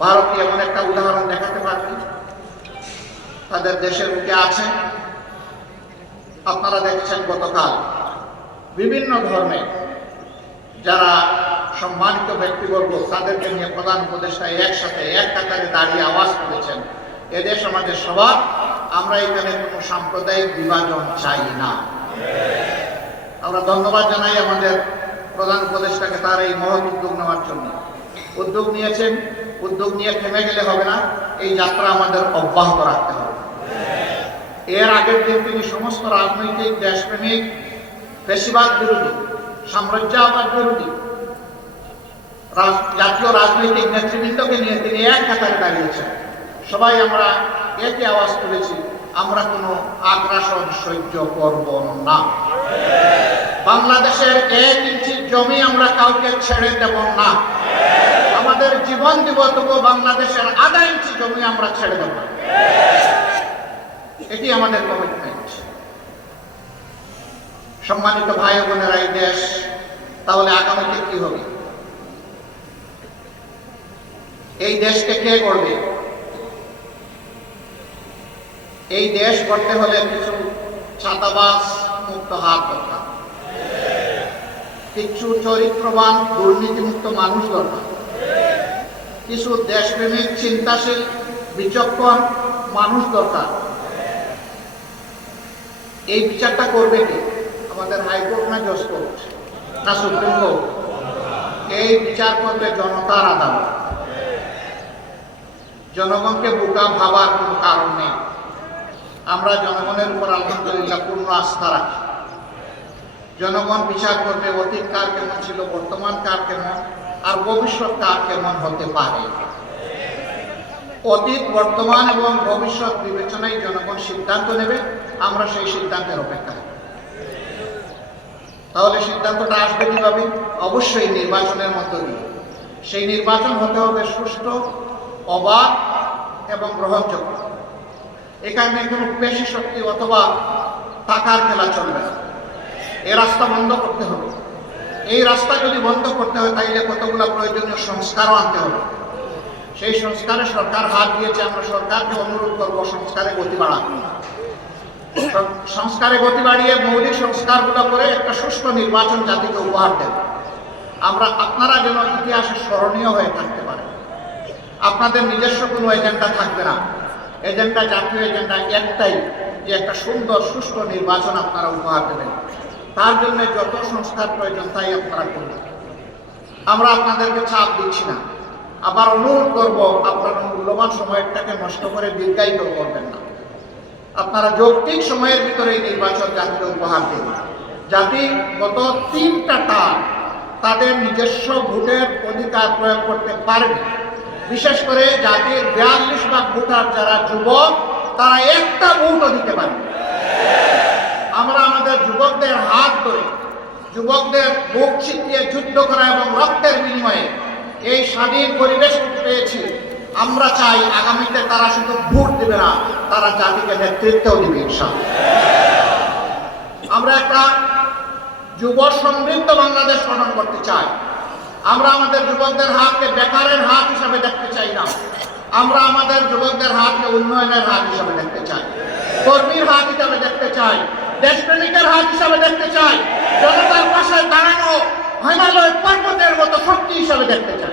ভারতীয় এমন একটা উদাহরণ দেখাতে পারবে, তাদের দেশের মুখে আছে। আপনারা দেখছেন গতকাল বিভিন্ন ধর্মে যারা সম্মানিত ব্যক্তিবর্গ তাদেরকে নিয়ে প্রধান উপদেষ্টা একসাথে এক কাতারে দাঁড়িয়ে আওয়াজ তুলেছেন, এদেশ আমাদের সবার, আমরা এখানে কোনো সাম্প্রদায়িক বিভাজন চাই না। আমরা ধন্যবাদ জানাই আমাদের প্রধান উপদেষ্টাকে তার এই মহৎ উদ্যোগ নেওয়ার জন্য। উদ্যোগ নিয়েছেন, উদ্যোগ নিয়ে থেমে গেলে হবে না, এই যাত্রা আমাদের অব্যাহত রাখতে হবে। এর আগের দিন তিনি সমস্ত রাজনৈতিক দেশপ্রেমিক, ফ্যাসিবাদ বিরোধী, সাম্রাজ্যবাদ বিরোধী জাতীয় রাজনৈতিক নেতৃবৃন্দকে নিয়ে তিনি এক কাতারে দাঁড়িয়েছেন। সবাই আমরা একই আওয়াজ তুলেছি, আমরা কোনো আগ্রাসন সহ্য করব না। বাংলাদেশের 1 ইঞ্চি জমি আমরা কাউকে ছেড়ে দেব না। আমাদের জীবন দিব, তবু বাংলাদেশের আধা ইঞ্চি জমি আমরা ছেড়ে দেব না। এটি আমাদের কমিটমেন্ট। সম্মানিত ভাই বোনেরা, এই দেশ তাহলে আগামীতে কি হবে? এই দেশকে কে করবে? এই দেশ করতে হলে কিছু ছাতাবাজ মুক্ত হাত দরকার, কিছু চরিত্রবান দুর্নীতিমুক্ত মানুষ দরকার, কিছু দেশপ্রেমিক চিন্তাশীল বিচক্ষণ মানুষ দরকার। এই বিচারটা করবে কে? আমাদের হাইকোর্ট না জজ কোর্ট না সুপ্রিম কোর্ট? এই বিচার করবে জনতার আদালত। জনগণকে বোকা ভাবার কোনো কারণ নেই। আমরা জনগণের উপর আলহামদুলিল্লাহ পূর্ণ আস্থা রাখি। জনগণ বিচার করবে অতীত কার কেমন ছিল, বর্তমান কার কেমন, আর ভবিষ্যৎ কার কেমন হতে পারে। অতীত, বর্তমান এবং ভবিষ্যৎ বিবেচনায় জনগণ সিদ্ধান্ত নেবে। আমরা সেই সিদ্ধান্তের অপেক্ষায়। তাহলে সিদ্ধান্তটা আসবে কিভাবে? অবশ্যই নির্বাচনের মধ্য দিয়ে। সেই নির্বাচন হতে হবে সুষ্ঠু, অবাধ এবং গ্রহণযোগ্য। এখানে কোনো পেশি শক্তি অথবা টাকার খেলা চলবে না। এই রাস্তা বন্ধ করতে হবে। এই রাস্তা যদি বন্ধ করতে হয়, তাইলে কতগুলো প্রয়োজনীয় সংস্কারও আনতে হবে। সেই সংস্কারে সরকার হাত দিয়েছে। আমরা সরকারকে অনুরোধ করবো সংস্কারে গতি বাড়ান। সংস্কারে গতি বাড়িয়ে মৌলিক সংস্কারগুলো করে একটা সুষ্ঠু নির্বাচন জাতিকে উপহার দেন। আপনারা যেন ইতিহাসে স্মরণীয় হয়ে থাকতে পারেন। আপনাদের নিজস্ব কোনো এজেন্ডা থাকবে না। এজেন্ডা, জাতীয় এজেন্ডা একটাই, যে একটা সুন্দর সুষ্ঠু নির্বাচন আপনারা উপহার দেবেন। তার জন্য যত সংস্কার প্রয়োজন তাই আপনারা করবেন। আমরা আপনাদেরকে চাপ দিচ্ছি না। আবার অনুরোধ করব, আপনারা মূল্যবান সময়টাকে নষ্ট করে দীর্ঘায়িত করবেন না। আপনারা যৌক্তিক সময়ের ভিতরে এই নির্বাচন জাতিকে উপহার দিন। জাতি গত 3টা টার্ম তাদের নিজস্ব ভোটের অধিকার প্রয়োগ করতে পারবে। বিশেষ করে জাতির 42 ভাগ ভোটার যারা যুবক, তারা একটা ভোটও দিতে পারবে। আমরা আমাদের যুবকদের হাত ধরে, যুবকদের বুক চিতিয়ে যুদ্ধ করা এবং রক্তের বিনিময়ে এই স্বাধীন পরিবেশ পেয়েছি। আমরা চাই আগামীতে তারা শুধু ভোট দেবে না, তারা জাতিকে নেতৃত্বও দিবে ইনশাআল্লাহ। আমরা একটা যুব সমৃদ্ধ বাংলাদেশ গঠন করতে চাই। আমরা আমাদের যুবকদের হাতকে বেকারের হাত হিসাবে দেখতে চাই না। আমরা আমাদের যুবকদের হাতকে উন্নয়নের হাত হিসাবে দেখতে চাই, কর্মীর হাত হিসাবে দেখতে চাই, দেশপ্রেমিকের হাত হিসাবে দেখতে চাই, জনতার পাশে দাঁড়ানো হিমালয় পর্বতের মতো শক্তি হিসাবে দেখতে চাই।